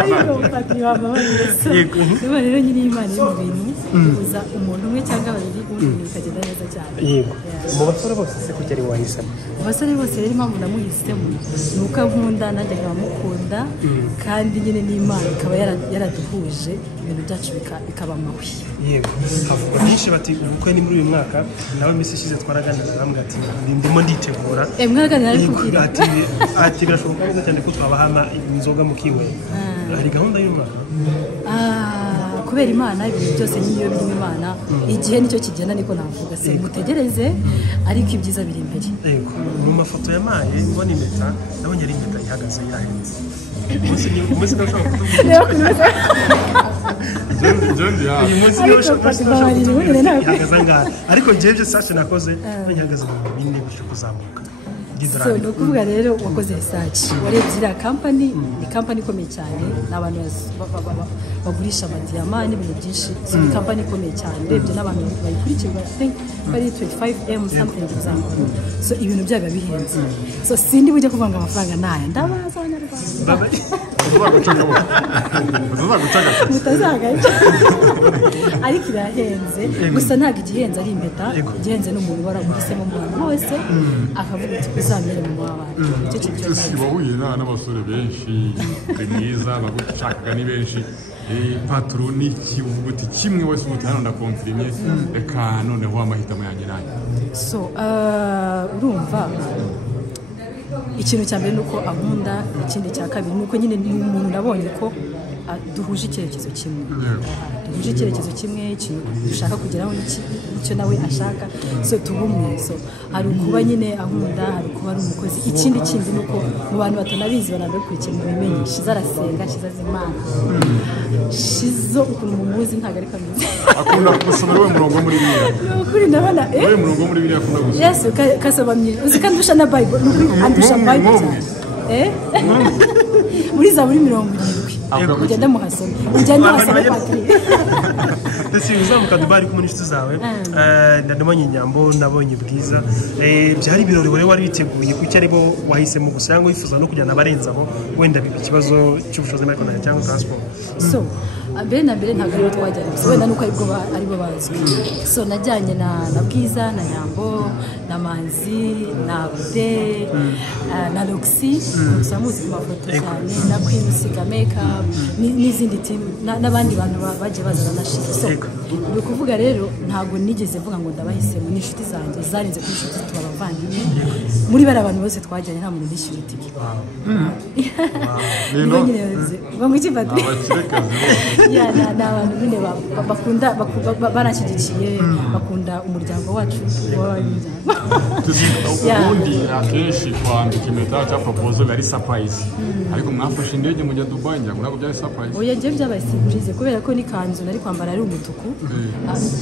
ariko mfatira amababaza niba rero nyiri Imana yo mu bintu uza umuntu umwe cyangwa babiri umuntu ikagenda neza cyane yego mu basore bose se kugera wahisemo abasore bose rero impamvu namuhisemo nuko ankunda nanjye nkamukunda kandi nyine n'Imana ikaba yaraduhuje ibintu byacu bikaba amahwi yego havuga byinshi bati ubukwe ni muri uyu mwaka nawe Messi ishize twaraganira bambwa ati ndimo nditegura mwaraganira ari kubwira ati birashoboka neza cyane ko twabahana inzoga mu kiwe hari gahunda y'umwaka kubera Imana ibintu byose niyo birimo Imana igihe nicyo kigenda niko navuga se mutegereze ariko ibyiza biri imbere yego mu mafoto yamaye mbona impeta nabonye ari impeta ihagaze irahenze umunsi ndashaka kutubwira uyu munsi ihagaze ngaha ariko njyewe byo sashe nakoze ihagaze mu bindi gushaka kuzamuka so no kuvuga rero wakoze research warebye iriya company ni company ikomeye cyane n'abantu bagurisha amadiyama n'ibintu byinshi so ni company ikomeye cyane urebye n'abantu bayikurikirwa I think bari 25M something example so ibintu byaba bihenze so sindi bujye kuvanga amafaranga nayo ndabaza abanyarwanda mutazagaye ariko irahenze gusa ntabwo igihenze ari impeta igihenze n'umuntu waraguhisemo mu bantu bose akavuga ati uzamere mu babana icyo kintu cyose wahuye n'abasore benshi mwiza bagushakaga ni benshi patro niki uvuga kimwe wese umutana ndakonfirmye reka noneho amahitamo yanjye nanjye so urumva ikintu cya mbere nuko ankunda ikindi cya kabiri nuko nyine umuntu nabonye ko duhuje icyerekezo kimwe duhuje icyerekezo kimwe dushaka kugeraho icyo nawe ashaka so tubumwe so hari ukuba nyine ankunda hari kuba ari umukozi ikindi kindi nuko mu bantu batanabizi banadukurikiye mu bimenye Shizzo arasenga Shizzo azimana Shizzo ukuntu mumuzi ntago ari kameze akunda gusoma we murongo muri biriya ukuri ndabona we murongo muri biriya akunda gusoma yes kasaba mye uzikandusha na bible andusha bible muri Zaburi 70 kugenda muhasoma ugenda wasaba patri Tessy uzamuka Dubai kumwe n'inshuti zawe ndabonye inyambo nabonye bwiza byari birori wari witeguye kuki ari bo wahisemo gusa cyangwa wifuza no kujyana abarenza abo wenda ikibazo cy'ubushobozi muri Rwanda cyangwa transport so mbere na mbere ntabwo aribo twajyanye gusa wenda nuko aribo bazwi so najyanye na bwiza na nyambo na manzi na Avuze na Roxy musamuzi ku mafoto cyane na Queen usiga makeup n'izindi team n'abandi bantu baje bazana na Shizzo so ni ukuvuga rero ntabwo nigeze mvuga ngo ndabahisemo n'inshuti zanjye zarinze kuri inshuti tubavandimwe muri bari abantu bose twajyanye nta muntu nishyura itike niba nyine bamwiki patri ya n'abantu nyine bakunda barashyigikiye bakunda umuryango wacu ubundi akenshi kwambika impeta cyangwa proposal ari surprise ariko mwafashe indege mujya Dubai njya ntabwo byari surprise oya njye byabaye surprise kubera ko n'ikanzu nari kwambara ari umutuku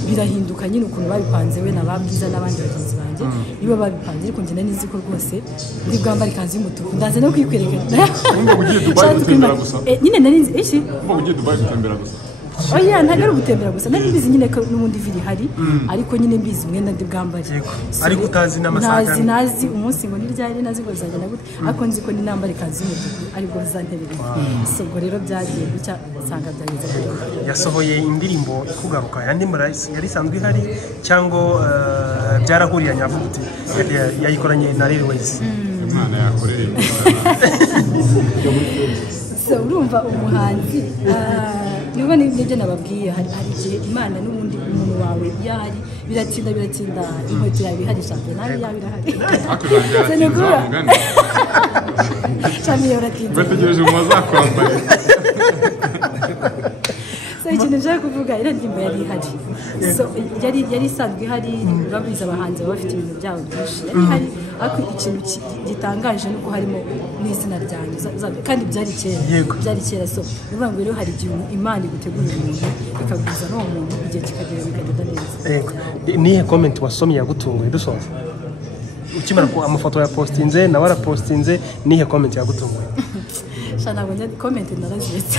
birahinduka nyine ukuntu babipanze we nababwiza n'abandi bagenzi banjye niba babipanze ariko njye nanizi ko rwose ndi bwambara ikanzu y'umutuku ndaze no kwikwerekana ugiye Dubai gutembera gusa nyine narinzi iki ugiye Dubai gutembera gusa oya ntabwo ari ugutembera gusa nari mbizi nyine ko n'ubundi viri hari ariko nyine mbizi umwenda ndi bwambare ariko utazi n'amasaha nazi umunsi ngo niryari nazi ngo bizagenda gute ariko nzi ko ninambara ikanzu y'umutuku ariko bizantebereza so ubwo rero byagiye gucya nsanga byageze kure yasohoye indirimbo ikugaruka yandi yari isanzwe ihari cyangwa byarahuriye nyavuga uti yayikoranye na Lil Wayne Imana yakoreye so urumva umuhanzi niba nibyo nababwiye hari igihe Imana n'ubundi umuntu wawe yari biratinda inkweto yawe ihari shampiyona yawe irahari senegura shampiyona iratinda bategereje mu mazakwambaye so ikintu nshaka kuvuga iriya ndirimbo yari ihari so yari isanzwe ihari urabizi abahanzi baba bafite ibintu byabo byinshi yari ihari ariko ikintu gitangaje nuko harimo n'izina ryanjye kandi byari kera so nivuga ngo rero hari igihe Imana igutegurira umuntu ikabwiza n'uwo muntu igihe kikagera bikagenda neza nihe comment wasomye yagutunguye dusoza ukimara ko amafoto ya postinze nawe arapostinze nihe comment yagutunguye shana abonye comment naraziretse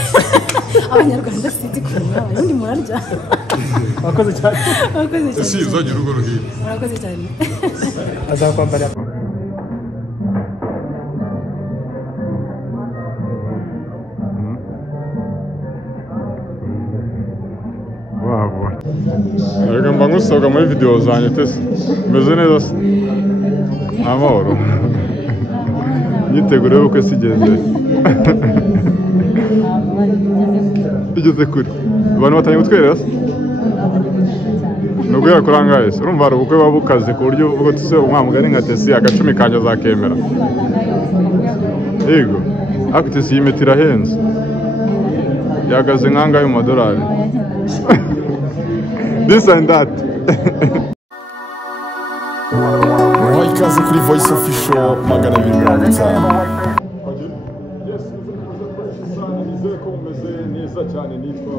abanyarwanda siti kumva undi murarya wakoze cyane Tessy uzajya urugo ruhira murakoze cyane azakwambara Reka mba ngusohoka muri video zanjye Tessy. Meze neza se? Amahoro. Nyitegure uko sigende. Igeze kuri. Abantu batanye gutwerera se? Nubwo kurangaye se. Urumva ubukwe babukaze ku buryo uvuga tse umwamugani nka Tessy agacumi kanje azakemera. Yego. Ako Tessy yimetira henze. Yagaze nkangaye mu madolari. This and that. Ikaze kuri Voice Official magana 250. Cyane nitwa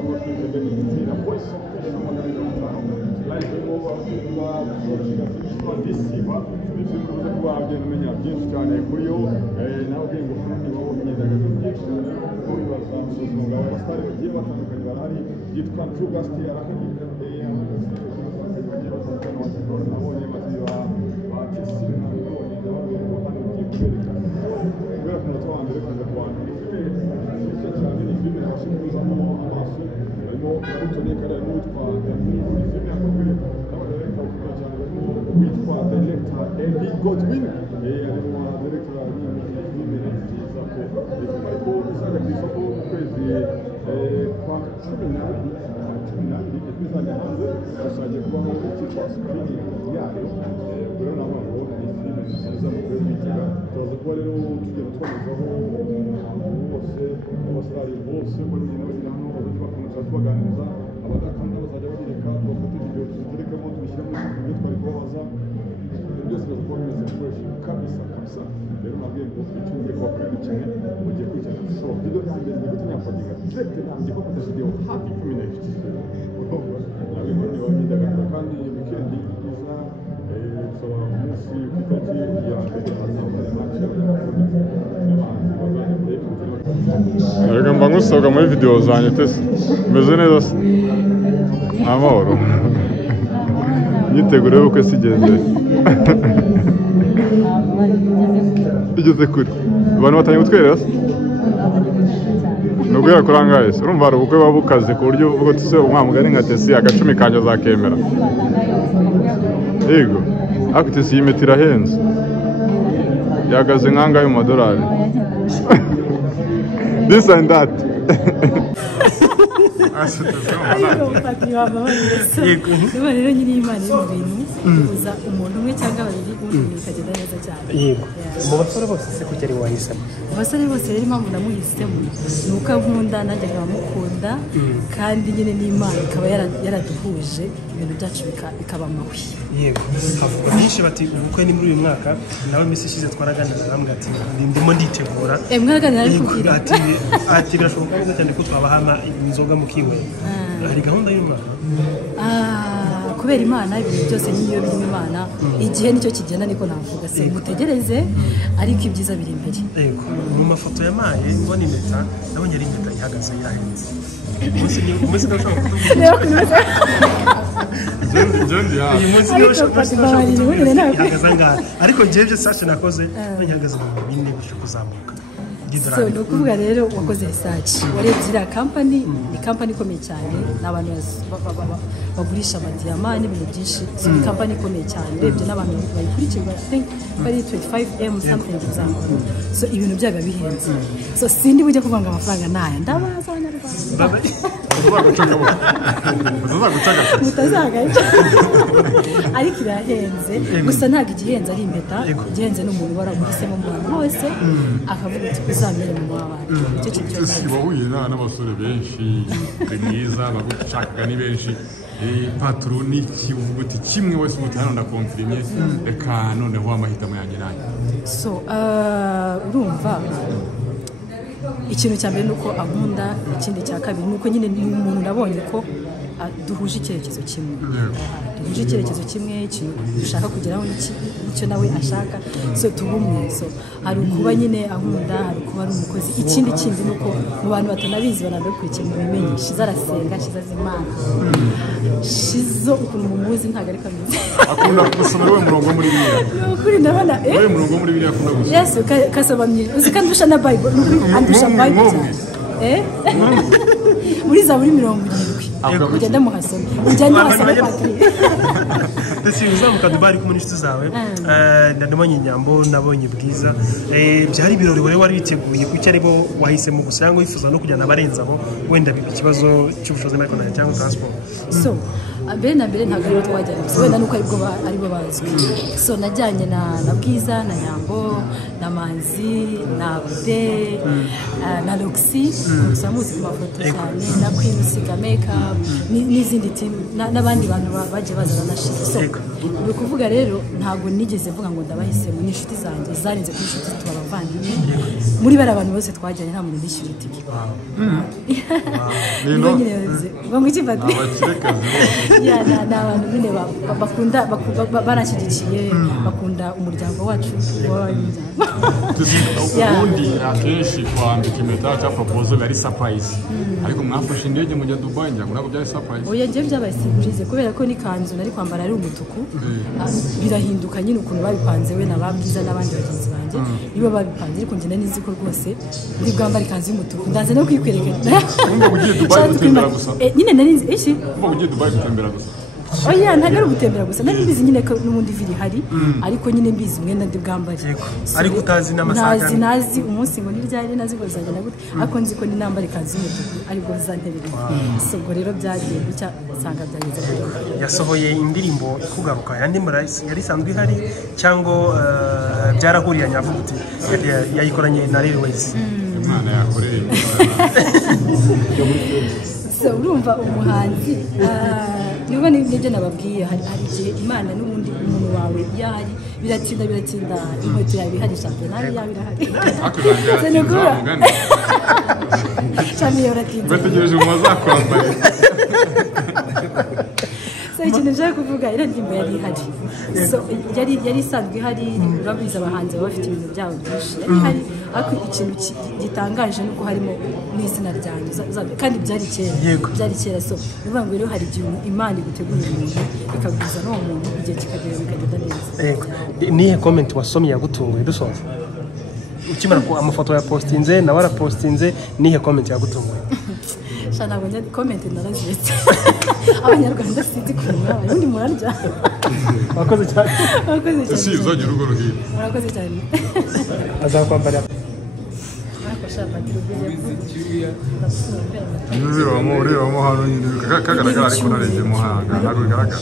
Reka mba ngusohoka muri video zanjye Tessy. Meze neza se? Amahoro. Nyitegure uko sigende. Igeze kuri. Abantu batanye gutwerera se? Nubwo kurangaye se. Urumva ubukwe babukaze ku buryo uvuga tse umwamugani nka Tessy agacumi kanje azakemera. Yego. Ako Tessy yimetira henze. Yagaze nkangaye mu madolari. This and that. Niba rero nyiri Imana iri mu bintu uza umuntu umwe cyangwa babiri ibintu bikagenda neza cyane. Yego. Mu basore bose se kuki ari wahisemo? Abasore bose rero impamvu namuhisemo ni uko nkunda nanjye nkabamukunda kandi nyine n'Imana ikaba yaraduhuje ibintu byacu bikaba amahwi. Yego. Havuga byinshi bati ubukwe ni muri uyu mwaka nawe Miss Shizzo twaraganira bambwa ati ndimo nditegura. Mwaganira ari kubwira. Ati birashoboka neza cyane ko twabahana inzoga mu kiwe. Hari gahunda y'umwaka? Kubera Imana ibintu byose niyo birimo Imana igihe nicyo kigenda niko navuga se mutegereze ariko ibyiza biri imbere. Yego. Mu mafoto yamaye mbona impeta nabonye ari impeta ihagaze irahenze. Umunsi ndashaka kutubwira. Uyu munsi ariko njyewe sashi nakoze ihagaze mu bindi gushaka kuzamuka. So no kuvuga rero wakoze research warebye iriya company ni company ikomeye cyane n'abantu bagurisha amadiyama n'ibintu byinshi so ni company ikomeye cyane urebye n'abantu bayikurikirwa I think bari 25M something example so ibintu byaga bihenze so sindi bujye kuvanga amafaranga naya ndabaza abanyarwanda mutazagaje ariko irahenze gusa ntabwo igihenze ari impeta igihenze n'umuntu waraguhisemo mu bantu bose akavuga ati uzamere mu wabana icyo kintu cyose wahuye n'abasore benshi Mwiza bagushakaga ni benshi patro Nicyo uvuga uti kimwe wese umutana ndakonfirmye reka noneho amahitamo yanjye nanjye so urumva ikintu cya mbere nuko ankunda ikindi cya kabiri nuko nyine umuntu nabonye ko duhuje icyerekezo kimwe duhuje icyerekezo kimwe ikintu dushaka kugeraho icyo nawe ashaka so tubumwe so hari ukuba nyine ankunda hari kuba ari umukozi ikindi kindi nuko mu bantu batanabizi banadukurikiye mu bimenye Shizzo arasenga Shizzo azimana Shizzo ukuntu mumuzi ntago ari kamizi akunda gusoma we murongo muri Bibiliya ukuri ndabona we murongo muri Bibiliya akunda gusoma yes kasaba mye uzikandusha na Bible andusha Bible muri za muri 70 kugenda muhasoma ujya muhasoma patri Tessy uzamuka Dubai kumwe n'inshuti zawe ndabonye inyambo nabonye bwiza byari ibirori wari biteguye kuki ari bo wahisemo gusa cyangwa wifuza no kujyana abarenza abo wenda ikibazo cy'ubushobozi muri Rwanda cyangwa transport so mbere na mbere ntabwo aribo twajyanye wenda nuko aribo bazwi so najyanye na Bwiza na Nyambo na Manzi na Avuze na Roxy samuzi ku mafoto cyane na Queen Usiga Makeup n'izindi team n'abandi bantu baje bazana na Shizzo so ni ukuvuga rero ntabwo nigeze mvuga ngo ndabahisemo n'inshuti zanjye zarinze kuri inshuti tubavandimwe muri bari abantu bose twajyanye nta muntu nishyura itike ngo iki Patri ya na abantu nyine bakunda barashyigikiye bakunda umuryango wacu ubundi akenshi kwambika impeta cya proposal ari surprise ariko mwafashe indege mujya Dubai njya ntabwo byari surprise oya ngiye byabaye surprise kubera ko n'ikanzu nari kwambara ari umutuku birahinduka nyine ukuntu babipanze we nababwiza n'abandi bagenzi banjye nibo babipanze ariko njye nanizi ko rwose ndi bwambara ikanzu y'umutuku ndaze no kwikwerekana ugiye Dubai gutembera gusa nyine narizi iki ugiye Dubai gutembera gusa oya ntabwo ari gutembera gusa nari mbizi nyine ko n'ubundi viri hari ariko nyine mbizi mwenda ndi bwambare ariko utazi n'amasaga nazi umunsi ngo niryari nazi ngo bizagenda gute ariko nzi ko ni nambara ikanzu y'umutuku ariko bizanterera so ubwo rero byagiye bitya sanga byageze yasohoye indirimbo ikugaruka yandi yari isanzwe ihari cyangwa byarahuriye nyavuga uti yayikoranye na Railways Imana yakoreye so urumva umuhanzi niba nibyo nababwiye hari igihe Imana n'ubundi umuntu wawe yari biratinda inkweto yawe ihari shampiyona yawe irahari senegura champion iratinda bategereje mu mazakwambara so ikintu nshaka kuvuga indirimbo yari ihari so yari isanzwe ihari urabizi abahanzi baba bafite ibintu byabo byinshi yari ihari ariko ikintu gitangaje nuko harimo n'izina ryanjye kandi byari kera so bivuga ngo rero hari igihe Imana igutegurira ibintu ikabwiza n'uwo muntu igihe kikagera bikagenda neza nihe comment wasomye yagutunguye dusoza ukimara ko amafoto ya postinze nawe arapostinze nihe comment yagutunguye shana abonye comment naraziretse abanyarwanda sinzi kumenya ubundi murarya wakoze cyane Tessy uzagira urugo ruhire murakoze cyane azakwambara urebamo hano nyine kagaragara ariko narebye muhanga ntabwo bigaragara